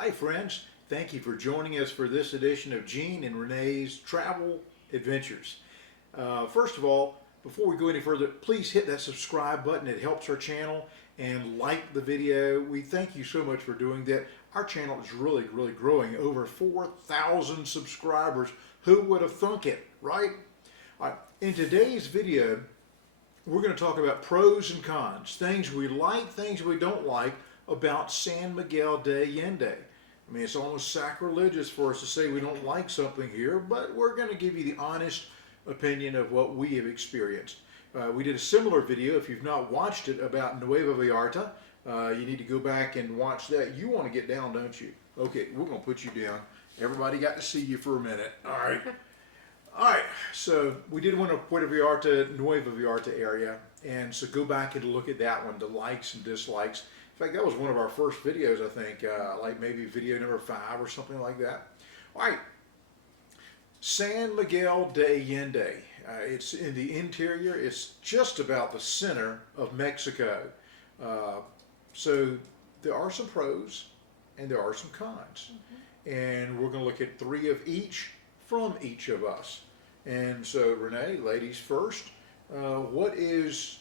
Hi friends, thank you for joining us for this edition of Gene and Renee's Travel Adventures. First of all, before we go any further, please hit that subscribe button. It helps our channel, and like the video. We thank you so much for doing that. Our channel is really growing. Over 4,000 subscribers. Who would have thunk it, right? All right, in today's video, we're going to talk about pros and cons, things we like, things we don't like about San Miguel de Allende. I mean, it's almost sacrilegious for us to say we don't like something here, but we're going to give you the honest opinion of what we have experienced. We did a similar video, if you've not watched it, about Nueva Vallarta. You need to go back and watch that. You want to get down, don't you? Okay, we're going to put you down. Everybody got to see you for a minute. All right. All right, so we did one of Nueva Vallarta area, and so go back and look at that one, the likes and dislikes. In fact, that was one of our first videos, I think, like maybe video number 5 or something like that. All right, San Miguel de Allende. It's in the interior. It's just about the center of Mexico. So there are some pros and there are some cons. And we're going to look at 3 of each from each of us. And so, Renee, ladies first, what is,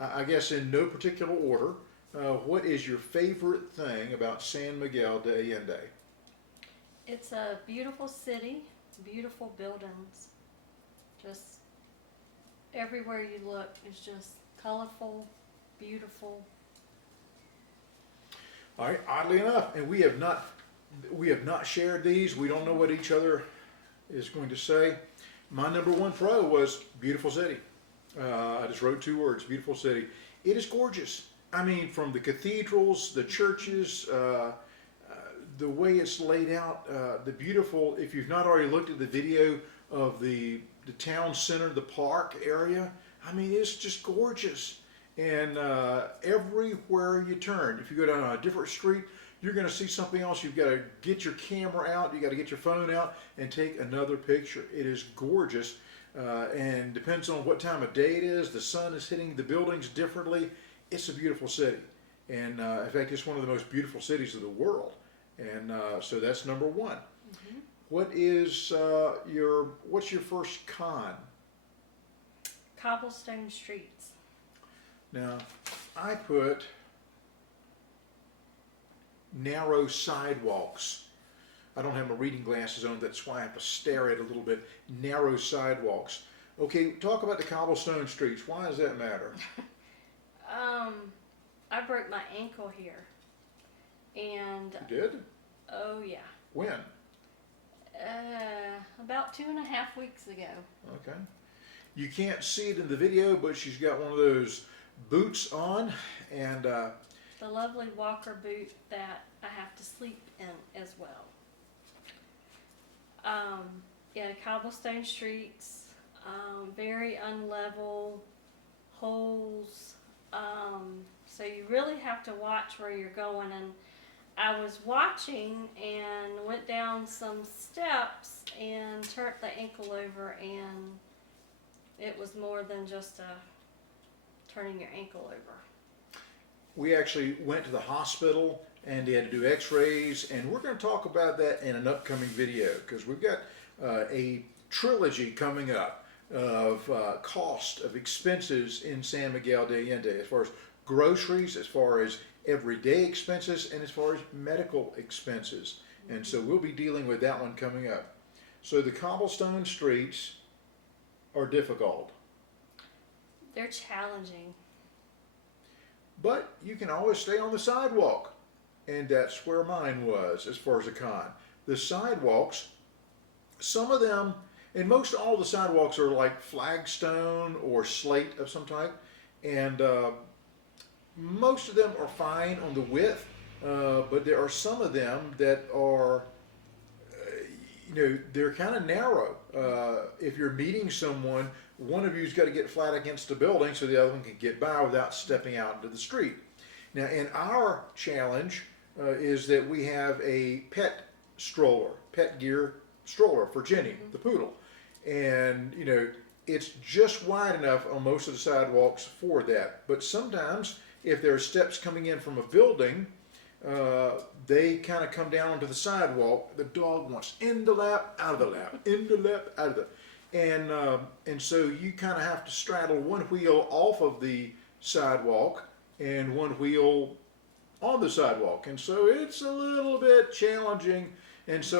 I guess in no particular order, what is your favorite thing about San Miguel de Allende? It's a beautiful city, beautiful buildings. Just everywhere you look is just colorful, beautiful. All right, oddly enough, and we have not shared these. We don't know what each other is going to say. My number 1 pro was beautiful city. I just wrote 2 words, beautiful city. It is gorgeous. I mean, from the cathedrals, the churches, the way it's laid out, the beautiful, if you've not already looked at the video of the town center, the park area, I mean, it's just gorgeous. And everywhere you turn, if you go down a different street, you're going to see something else. You've got to get your camera out, you got to get your phone out and take another picture. It is gorgeous, and depends on what time of day it is. The sun is hitting the buildings differently. It's a beautiful city, and in fact, it's one of the most beautiful cities of the world. And so that's number 1. What is what's your first con? Cobblestone streets. Now, I put narrow sidewalks. I don't have my reading glasses on, that's why I have to stare at it a little bit. Narrow sidewalks. Okay, talk about the cobblestone streets. Why does that matter? I broke my ankle here. And You did? oh yeah. When? About 2.5 weeks ago. Okay. You can't see it in the video, but she's got one of those boots on, and The lovely walker boot that I have to sleep in as well. Yeah, cobblestone streets, very unlevel, holes, so you really have to watch where you're going. And I was watching and went down some steps and turned the ankle over, and it was more than just turning your ankle over. we actually went to the hospital and they had to do x-rays, and we're going to talk about that in an upcoming video because we've got a trilogy coming up of cost of expenses in San Miguel de Allende, as far as groceries, as far as everyday expenses, and as far as medical expenses. And so we'll be dealing with that one coming up. So the cobblestone streets are difficult. They're challenging. But you can always stay on the sidewalk. And that's where mine was as far as a con. The sidewalks, some of them, and most all the sidewalks are like flagstone or slate of some type. And most of them are fine on the width. But there are some of them that are, they're kind of narrow. If you're meeting someone, one of you's got to get flat against the building so the other one can get by without stepping out into the street. Now, in our challenge is that we have a pet gear stroller for Jenny, the poodle. And, it's just wide enough on most of the sidewalks for that. But sometimes, if there are steps coming in from a building, they kind of come down onto the sidewalk. The dog wants in the lap, out of the lap, in the lap, out of the, and so you kind of have to straddle one wheel off of the sidewalk and one wheel on the sidewalk, and so it's a little bit challenging. And so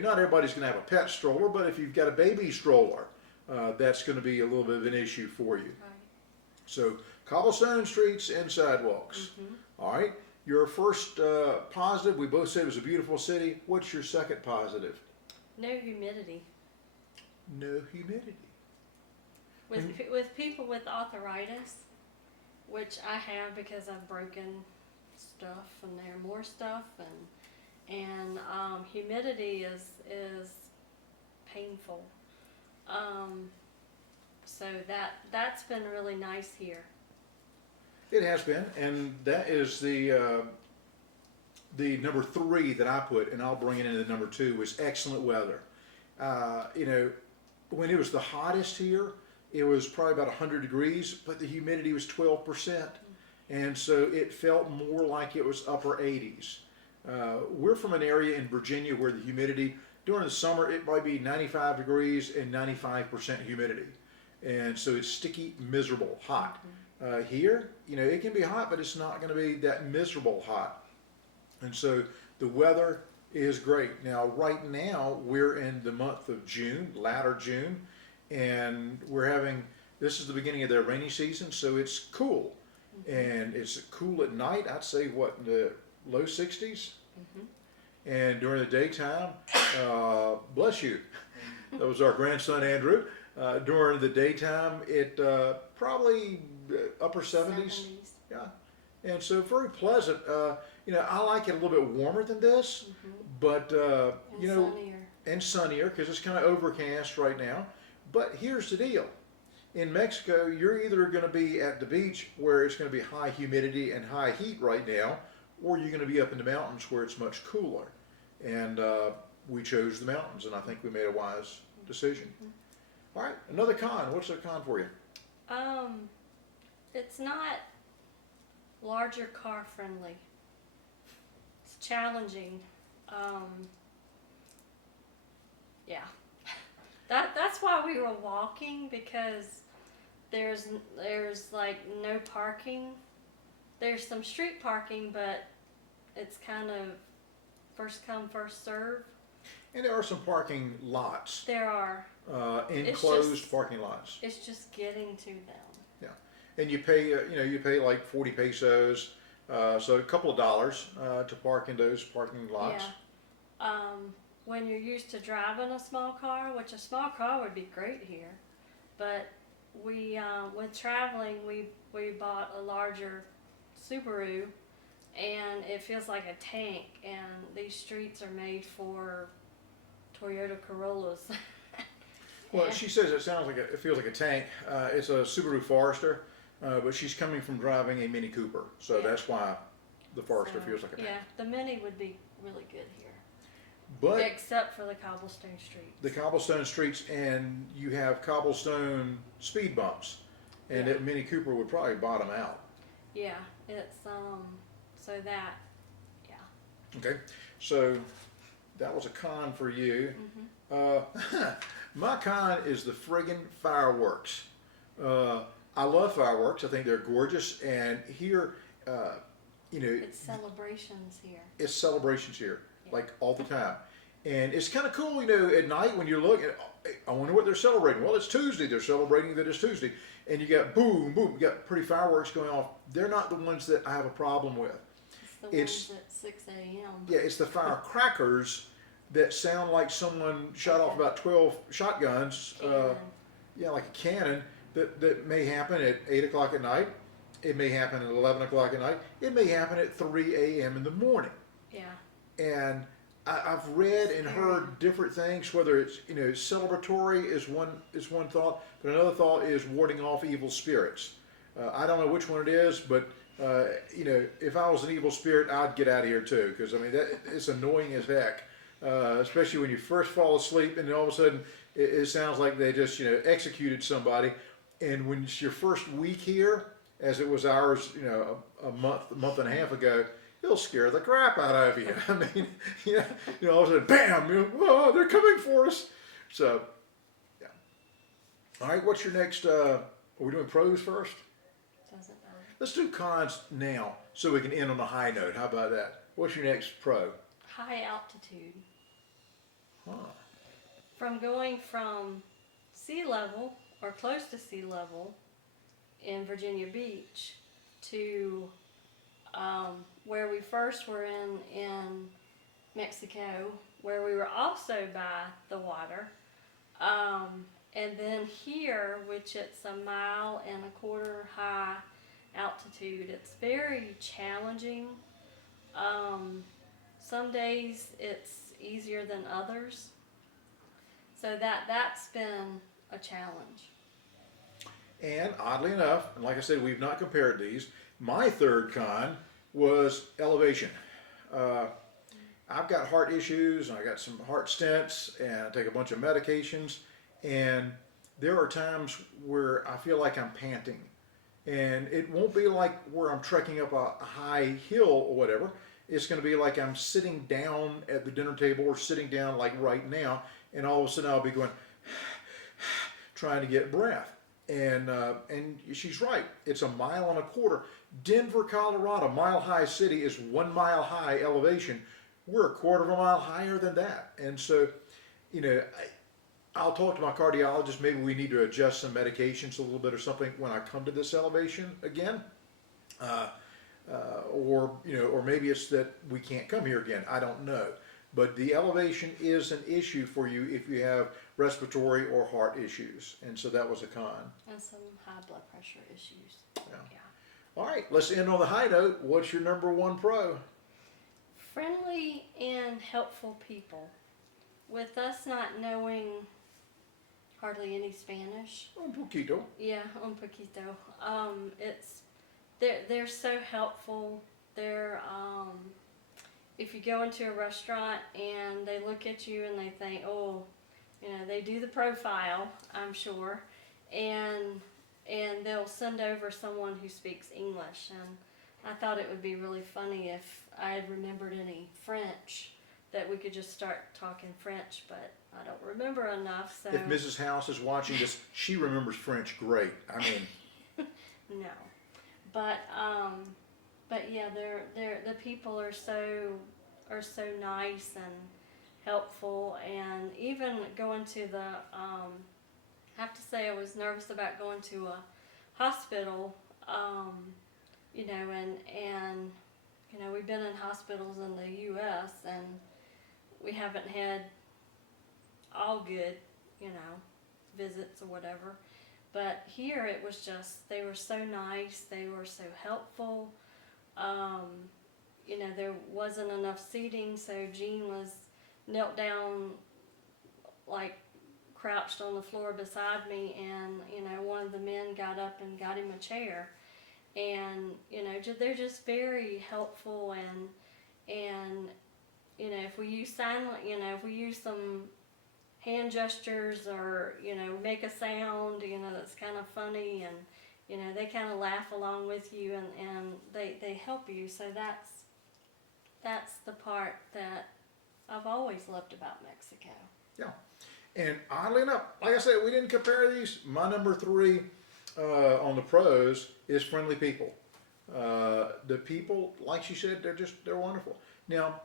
not everybody's going to have a pet stroller, but if you've got a baby stroller, that's going to be a little bit of an issue for you. Right. So cobblestone streets and sidewalks. All right. Your first positive, we both said it was a beautiful city. What's your second positive? No humidity. No humidity. With people with arthritis, which I have because I've broken stuff and there are more stuff, and humidity is painful. So that's been really nice here. It has been, and that is the number 3 that I put, and I'll bring it into the number 2 was excellent weather. When it was the hottest here, it was probably about 100 degrees, but the humidity was 12%, and so it felt more like it was upper 80s. We're from an area in Virginia where the humidity during the summer it might be 95 degrees and 95% humidity, and so it's sticky, miserable, hot. Here, it can be hot, but it's not going to be that miserable hot. And so the weather is great. Now, right now, we're in the month of June, latter June, and this is the beginning of their rainy season, so it's cool. And it's cool at night, I'd say, in the low 60s? And during the daytime, bless you, that was our grandson, Andrew. During the daytime, it probably upper 70s. Yeah, and so very pleasant. I like it a little bit warmer than this, but Sunnier. and sunnier because it's kind of overcast right now. But here's the deal: in Mexico, you're either going to be at the beach where it's going to be high humidity and high heat right now, or you're going to be up in the mountains where it's much cooler. And we chose the mountains, and I think we made a wise decision. All right, another con. What's a con for you? It's not larger car friendly. It's challenging. Yeah. That's why we were walking, because there's like no parking. There's some street parking, but it's kind of first come, first serve. And there are some parking lots. There are. Enclosed parking lots. It's just getting to them. Yeah, and you pay like 40 pesos, so a couple of dollars to park in those parking lots. Yeah. When you're used to driving a small car, which a small car would be great here, but we with traveling we bought a larger Subaru, and it feels like a tank, and these streets are made for Toyota Corollas. Well, she says it feels like a tank. It's a Subaru Forester, but she's coming from driving a Mini Cooper, so that's why the Forester feels like a tank. Yeah, the Mini would be really good here. But except for the cobblestone streets. The cobblestone streets, and you have cobblestone speed bumps, and that Mini Cooper would probably bottom out. Yeah, it's so that, yeah. Okay, so that was a con for you. My con is the friggin' fireworks. I love fireworks. I think they're gorgeous, and here, it's celebrations here. It's celebrations here, like all the time. And it's kind of cool, at night when you're looking, I wonder what they're celebrating. Well, it's Tuesday. They're celebrating that it's Tuesday. And you got boom, boom, you got pretty fireworks going off. They're not the ones that I have a problem with. It's the ones at 6 a.m. Yeah, it's the firecrackers that sound like someone shot off about 12 shotguns. Like a cannon that may happen at 8 o'clock at night. It may happen at 11 o'clock at night. It may happen at 3 a.m. in the morning. Yeah. And I've read and heard different things, whether it's, celebratory is one thought, but another thought is warding off evil spirits. I don't know which one it is, but, if I was an evil spirit, I'd get out of here too, because, it's annoying as heck, especially when you first fall asleep and then all of a sudden it sounds like they just, executed somebody. And when it's your first week here, as it was ours, a month and a half ago, it'll scare the crap out of you. I mean, yeah, all of a sudden, bam, whoa, they're coming for us. So, yeah. All right, what's your next? Are we doing pros first? Doesn't matter. Let's do cons now, so we can end on a high note. How about that? What's your next pro? High altitude. Huh. From going from sea level or close to sea level in Virginia Beach to where we first were in Mexico, where we were also by the water, and then here, which it's 1.25 miles high altitude. It's very challenging. Some days it's easier than others, so that's been a challenge. And oddly enough, and like I said, we've not compared these. My third con was elevation. I've got heart issues, and I got some heart stents, and I take a bunch of medications, and there are times where I feel like I'm panting. And it won't be like where I'm trekking up a high hill or whatever. It's going to be like I'm sitting down at the dinner table or sitting down like right now, and all of a sudden I'll be going, trying to get breath. And she's right. It's 1.25 miles. Denver, Colorado, Mile High City, is 1 mile high elevation. We're 1/4 mile higher than that. And so, I'll talk to my cardiologist. Maybe we need to adjust some medications a little bit or something when I come to this elevation again. Or maybe it's that we can't come here again. I don't know. But the elevation is an issue for you if you have respiratory or heart issues. And so that was a con. And some high blood pressure issues. Yeah. Yeah. All right, let's end on the high note. What's your number one pro? Friendly and helpful people. With us not knowing hardly any Spanish. Un poquito. Yeah, un poquito. They're so helpful. They're if you go into a restaurant and they look at you and they think, oh, they do the profile, I'm sure, and they'll send over someone who speaks English. And I thought it would be really funny if I had remembered any French, that we could just start talking French, but I don't remember enough. So If Mrs. House is watching this, she remembers French great. I mean, no, but yeah, the people are so nice and helpful. And even going to the I have to say I was nervous about going to a hospital, and we've been in hospitals in the U.S. and we haven't had all good, visits or whatever. But here it was just, they were so nice, they were so helpful. There wasn't enough seating, so Jean was knelt down, like crouched on the floor beside me, and one of the men got up and got him a chair. And they're just very helpful, and if we use if we use some hand gestures or make a sound that's kind of funny, and they kind of laugh along with you, and they help you. So that's the part that I've always loved about Mexico. yeah. And oddly enough, like I said, we didn't compare these. My number 3 on the pros is friendly people. The people, like she said, they're wonderful. Now,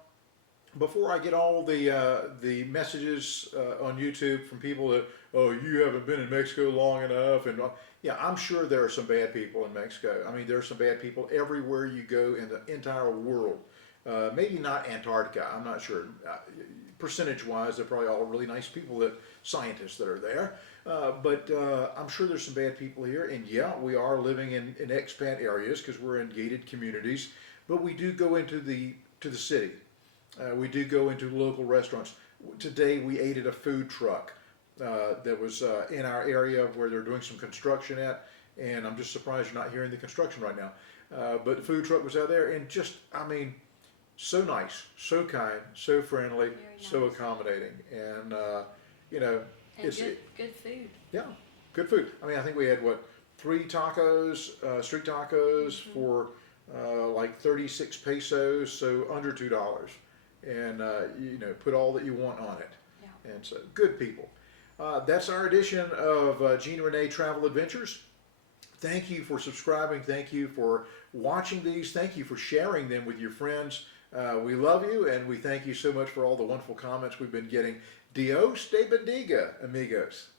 before I get all the messages on YouTube from people that, oh, you haven't been in Mexico long enough, and yeah, I'm sure there are some bad people in Mexico. I mean, there are some bad people everywhere you go in the entire world. Maybe not Antarctica, I'm not sure. Percentage-wise, they're probably all really nice people, scientists that are there. But I'm sure there's some bad people here. And yeah, we are living in expat areas because we're in gated communities. But we do go into the city. We do go into local restaurants. Today we ate at a food truck that was in our area where they're doing some construction at. And I'm just surprised you're not hearing the construction right now. But the food truck was out there, and just, I mean, so nice, so kind, so friendly, so accommodating, and And it's good food. Yeah, good food. I mean, I think we had 3 tacos, street tacos for like 36 pesos, so under $2. And, put all that you want on it. Yeah. And so, good people. That's our edition of Gene and Renee Travel Adventures. Thank you for subscribing. Thank you for watching these. Thank you for sharing them with your friends. We love you, and we thank you so much for all the wonderful comments we've been getting. Dios te bendiga, amigos.